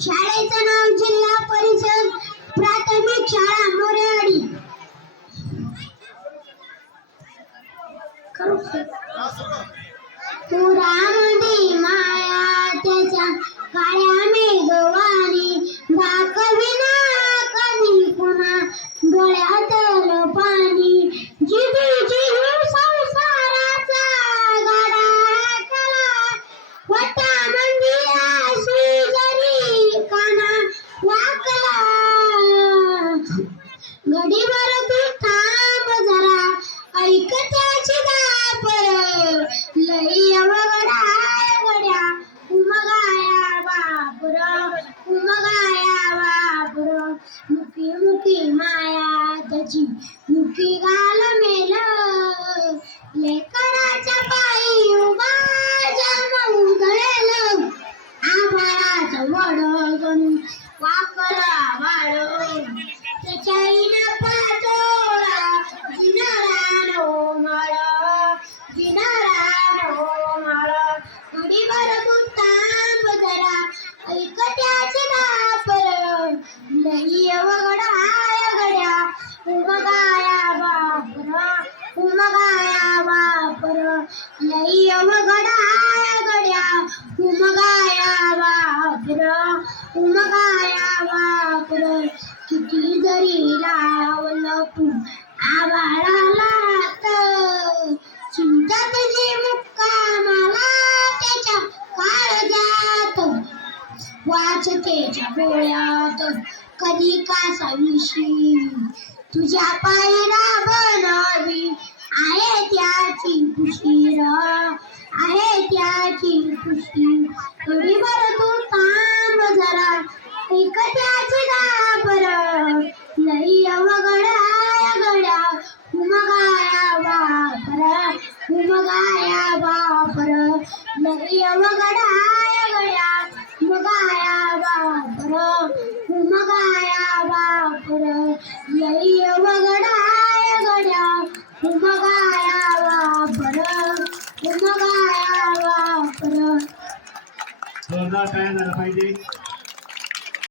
शाळेचं नाव जिल्हा परिषद प्राथमिक शाळा मोरेवाडी तू राम उमगाया बापर मुकी मुकी माया त्याची मुकी घाल मेल. लेकराच्या पायी उभा जन्म उधळेल आभाळाचं वड गणू वाकला दापर लई अवघडाय गड्या उमगाया बापर उमगाया बापर लई अवघडाय गड्या उमगाया बापर उमगाया बापर किती जरी लावलं तू आभाळाला वाचतेच्या डोळ्यात कधी कासाविषयी तुझ्या पायरा बनावी आहे त्याची खुशी र आहे त्याची खुशी बरं तू थांब जरा ऐक त्याची दाबर. लई अवघड गड्या उमगाया बापर उमगाया बापर लई अवघड गड्या गाया बापर उमगाया बापर लई अवघड आहे गड्या उमगाया बापर उमगाया बापर काय झालं पाहिजे.